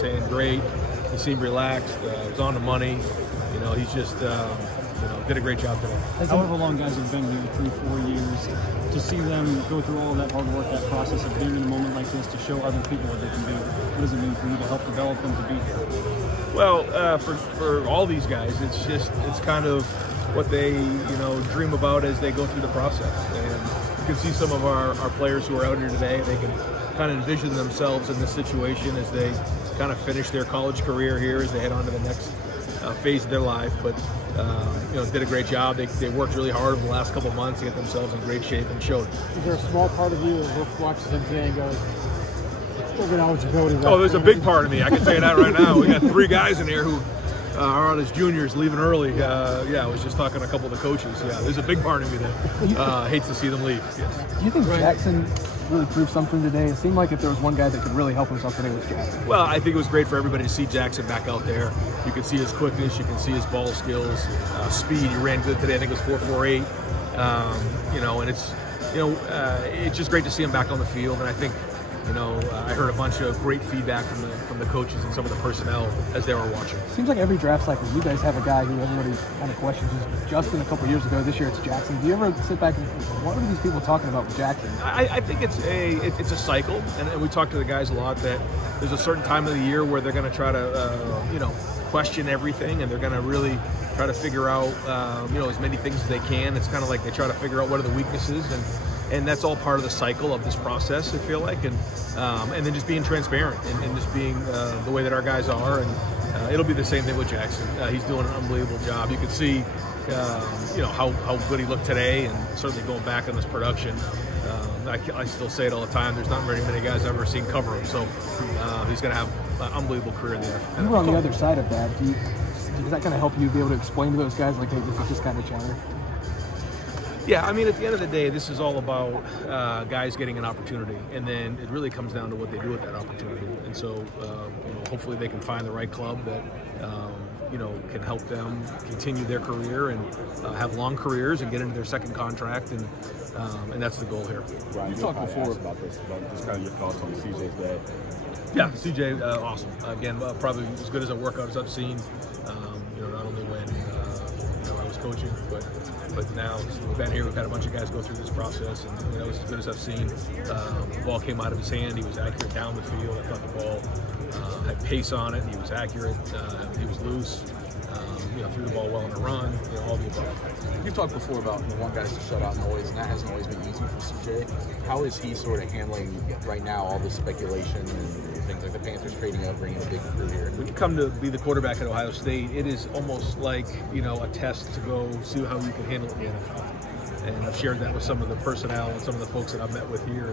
his hand great. He seemed relaxed. Was on the money. You know, he's just did a great job today. However long guys have been here, 3-4 years, to see them go through all of that hard work, that process of being in a moment like this to show other people what they can do, what does it mean for you to help develop them to be here? Well, for all these guys, it's kind of what they dream about as they go through the process. And you can see some of our players who are out here today, they can kind of envision themselves in this situation as they kind of finish their college career here, as they head on to the next phase of their life. But did a great job. They worked really hard over the last couple of months to get themselves in great shape and showed. Is there a small part of you that watches him today and goes, still got eligibility? Oh, there's a big part of me. I can tell you that right now. We got 3 guys in here who are on as juniors, leaving early. I was just talking to a couple of the coaches. Yeah, there's a big part of me that hates to see them leave. Yes. Do you think Jaxon really proved something today? It seemed like if there was one guy that could really help himself today, it was Jaxon. Well, I think it was great for everybody to see Jaxon back out there. You can see his quickness, you can see his ball skills, speed. He ran good today. I think it was 4.48. And it's just great to see him back on the field. And I think I heard a bunch of great feedback from the coaches and some of the personnel as they were watching. Seems like every draft cycle, you guys have a guy who everybody kind of questions. Justin a couple years ago. This year it's Jaxon. Do you ever sit back and think, what are these people talking about with Jaxon? I think it's a cycle, and we talk to the guys a lot that there's a certain time of the year where they're going to try to question everything, and they're going to really try to figure out as many things as they can. It's kind of like they try to figure out what are the weaknesses, and that's all part of the cycle of this process, I feel like, and then just being transparent and just being the way that our guys are, and it'll be the same thing with Jaxon. He's doing an unbelievable job. You can see, how good he looked today, and certainly going back on this production. I still say it all the time. There's not very many guys I've ever seen cover him, so he's going to have an unbelievable career in the NFL. You were on the other side of that. Does that kind of help you be able to explain to those guys, like, hey, this is just kind of challenge? Yeah, I mean, at the end of the day, this is all about guys getting an opportunity, and then it really comes down to what they do with that opportunity. And so, hopefully they can find the right club that, can help them continue their career and have long careers and get into their second contract, and that's the goal here. Right. You talked before about this, kind of your thoughts on CJ's day. Yeah, CJ, awesome. Again, probably as good as a workout as I've seen. Not only when I was coaching, but now we've been here. We've had a bunch of guys go through this process, and it was as good as I've seen. The ball came out of his hand. He was accurate down the field. I thought the ball had pace on it. He was accurate. He was loose. Threw the ball well on a run. All the above. You've talked before about one guy's to shut out noise, and that hasn't always been easy for CJ. How is he sort of handling right now all the speculation and things like the Panthers trading up, bringing a big crew here? When you come to be the quarterback at Ohio State, it is almost like a test to go see how you can handle it in the NFL. And I've shared that with some of the personnel and some of the folks that I've met with here.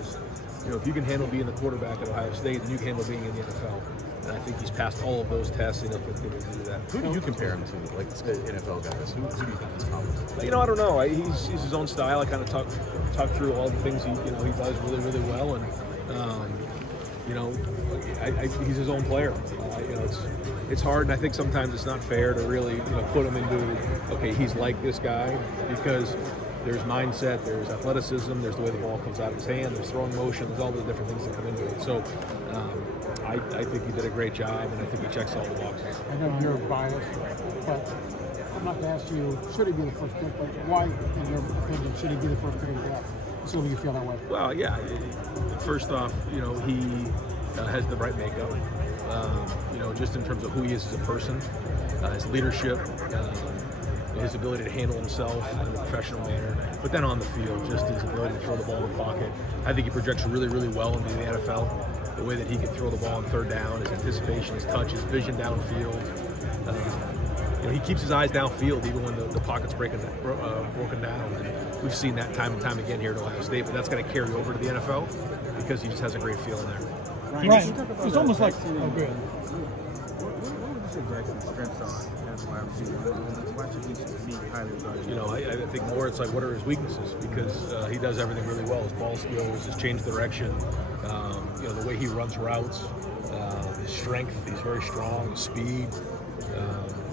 If you can handle being the quarterback at Ohio State, then you can handle being in the NFL. And I think he's passed all of those tests, and he'll continue to do that. Who do you compare him to, like NFL guys? Who do you think he's comparable? I don't know. He's his own style. I kind of talk through all the things he does really, really well, and he's his own player. It's hard, and I think sometimes it's not fair to really put him into he's like this guy, because there's mindset, there's athleticism, there's the way the ball comes out of his hand, there's throwing motion, there's all the different things that come into it. So I think he did a great job, and I think he checks all the boxes. I know you're biased, but I'm not to ask you, should he be the first pick, but why, in your opinion, should he be the first pick in the draft? Assuming you feel that way. Well, yeah. First off, he has the right makeup. Just in terms of who he is as a person, his leadership, his ability to handle himself in a professional manner, but then on the field, just his ability to throw the ball in the pocket. I think he projects really, really well into the NFL. The way that he can throw the ball on third down, his anticipation, his touch, his vision downfield. He keeps his eyes downfield even when the pocket's broken down. And we've seen that time and time again here at Ohio State, but that's going to carry over to the NFL because he just has a great feel in there. Right. It's almost like, oh, good. I think more it's like, what are his weaknesses? Because he does everything really well. His ball skills, his change direction, the way he runs routes, his strength, he's very strong, his speed.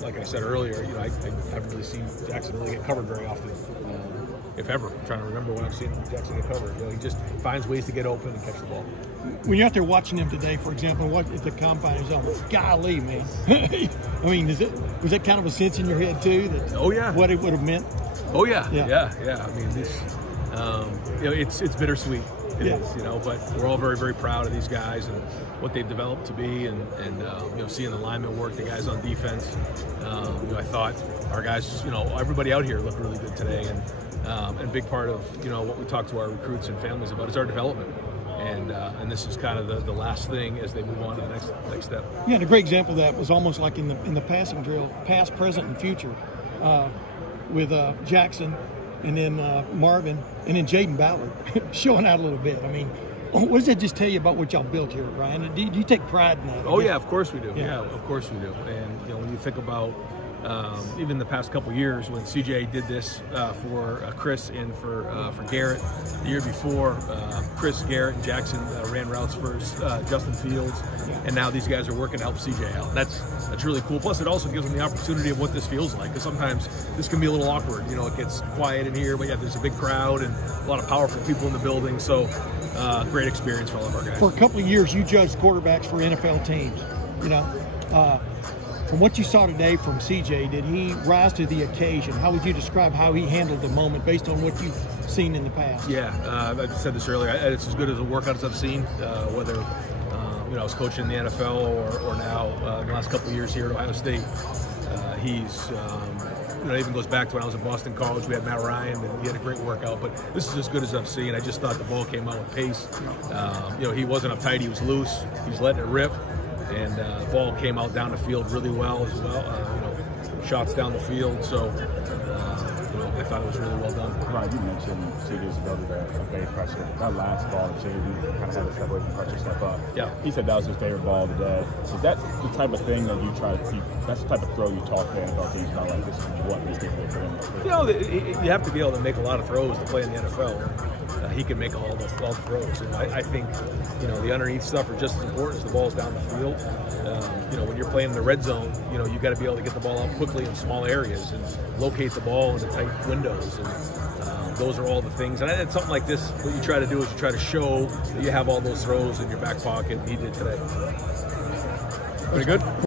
Like I said earlier, I haven't really seen Jaxon really get covered very often. if ever. I'm trying to remember when I've seen Jaxon get covered. You know, he just finds ways to get open and catch the ball. When you're out there watching him today, for example, what at the combine is almost golly, man. I mean, was it kind of a sense in your head too that what it would have meant? Oh yeah. I mean, this you know, it's bittersweet. It is, you know, but we're all very, very proud of these guys and what they've developed to be, and you know, seeing the linemen work, the guys on defense. You know, I thought our guys, you know, everybody out here looked really good today, and a big part of, you know, what we talk to our recruits and families about is our development. And this is kind of the last thing as they move on to the next step. Yeah, and a great example of that was almost like in the passing drill, past, present, and future, with Jaxon, and then Marvin, and then Jaden Ballard showing out a little bit. I mean, what does that just tell you about what y'all built here, Ryan? Do you take pride in that? Oh yeah, of course we do. Yeah, of course we do. And you know, when you think about even the past couple years when CJ did this for Chris and for Garrett, the year before Chris, Garrett, and Jaxon ran routes for Justin Fields, and now these guys are working to help CJ out. That's really cool. Plus, it also gives them the opportunity of what this feels like, because sometimes this can be a little awkward. You know, it gets quiet in here, but yeah, there's a big crowd and a lot of powerful people in the building. So, great experience for all of our guys. For a couple of years, you judged quarterbacks for NFL teams. You know, from what you saw today from CJ, did he rise to the occasion? How would you describe how he handled the moment based on what you've seen in the past? Yeah, I said this earlier. It's as good as a workout as I've seen, whether you know, I was coaching in the NFL or now in the last couple of years here at Ohio State. He's you know, it even goes back to when I was at Boston College. We had Matt Ryan, and he had a great workout. But this is as good as I've seen. I just thought the ball came out with pace. You know, he wasn't uptight. He was loose. He was letting it rip. And the ball came out down the field really well as well. You know, shots down the field. So, you know, I thought it was really well done. Ryan, you mentioned CJ's ability to obey pressure. That last ball, JD kind of had to step away from pressure, step up. Yeah. He said that was his favorite ball of the day. Is that the type of thing that you try to keep? That's the type of throw you talk to NFL teams about, like, this is what he's capable of doing. You know, you have to be able to make a lot of throws to play in the NFL. He can make all the throws. And I think, you know, the underneath stuff are just as important as the balls down the field. You know, when you're playing in the red zone, you know, you got to be able to get the ball out quickly in small areas and locate the ball in the tight windows. And those are all the things. And something like this, what you try to do is you try to show that you have all those throws in your back pocket. He did today. Pretty good.